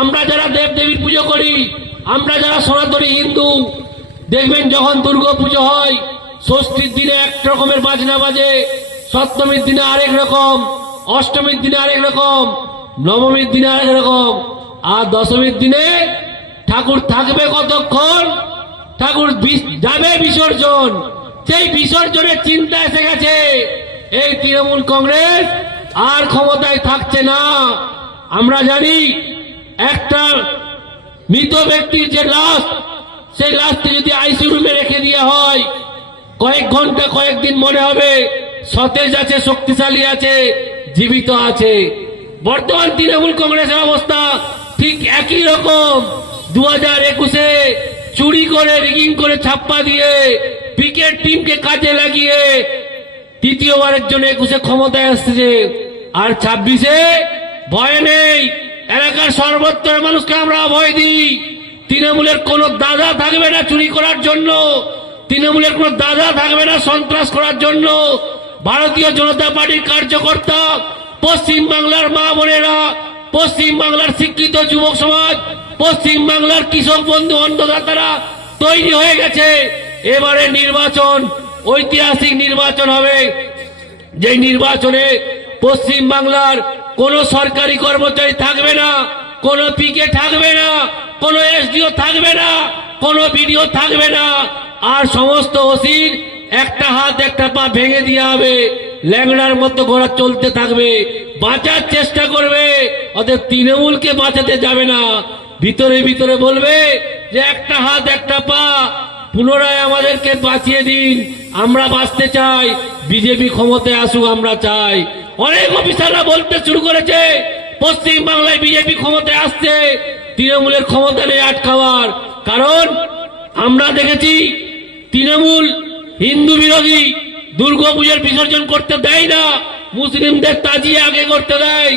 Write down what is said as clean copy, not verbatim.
আমরা যারা দেব দেবীর পুজো করি, আমরা যারা সনাতনী হিন্দু, দেখবেন যখন দুর্গা পুজো হয়, ষষ্ঠীর দিনে এক রকমের বাজনা বাজে, সপ্তমীর দিনে আরেক রকম, অষ্টমীর দিনে আরেক রকম, নবমীর দিনে আরেক রকম, আর দশমীর দিনে ঠাকুর থাকবে কতক্ষণ, ঠাকুর যাবে বিসর্জন। সেই বিসর্জনের চিন্তা এসে গেছে। এই তৃণমূল কংগ্রেস আর ক্ষমতায় থাকছে না। আমরা জানি একটা মৃত ব্যক্তির যে লাশ, সেই লাশটি যদি আইসিইউ রুমে রেখে দেওয়া হয়, কয়েক ঘন্টা কয়েকদিন মনে হবে সতেজ আছে, শক্তিশালী আছে, জীবিত আছে। বর্তমান তৃণমূল কংগ্রেসের অবস্থা ঠিক একই রকম। 2021-এ চুরি করে, রিগিং করে, ছাপ্পা দিয়ে, ক্রিকেট টিমকে কাজে লাগিয়ে তৃতীয়বারের জন্য 21-এ ক্ষমতায় আসছে। আর 26-এ ভয় নেই। এলাকার সর্বত্র মানুষকে আমরা ভয় দিই। তৃণমূলের কোনো দাদা থাকবে না চুরি করার জন্য, তৃণমূলের কোনো দাদা থাকবে না সন্ত্রাস করার জন্য। ভারতীয় জনতা পার্টির কার্যকর্তা, পশ্চিম বাংলার মা বোনেরা, পশ্চিম বাংলার শিক্ষিত যুবক সমাজ, পশ্চিম বাংলার কৃষক বন্ধু অন্নদাতারা তৈরি হয়ে গেছে। এবারে নির্বাচন ঐতিহাসিক নির্বাচন হবে। যে নির্বাচনে পশ্চিম বাংলার কোন সরকারি কর্মচারী থাকবে না, কোন পিকে থাকবে না, কোন এসডিও থাকবে না, কোন বিডিও থাকবে না। আর সমস্ত ওসির একটা হাত একটা পা ভেঙে দেওয়া হবে, ল্যাংড়ার মতো ঘোড়া চলতে থাকবে, বাঁচার চেষ্টা করবে। অতএব তৃণমূলকে বাঁচাতে যাবে না, ভিতরে ভিতরে বলবে যে একটা হাত একটা পা, পুনরায় আমাদেরকে বাঁচিয়ে দিন, আমরা বাঁচতে চাই, বিজেপি ক্ষমতায় আসুক আমরা চাই। অনেক অফিসাররা বলতে শুরু করেছে পশ্চিম বাংলায় বিজেপি ক্ষমতায় আসছে, তৃণমূলের ক্ষমতা নেই আটকাবার। কারণ আমরা দেখেছি তৃণমূল হিন্দু বিরোধী, দুর্গাপুজোর বিসর্জন করতে দেয় না, মুসলিমদের তাজিয়া আগে করতে দেয়।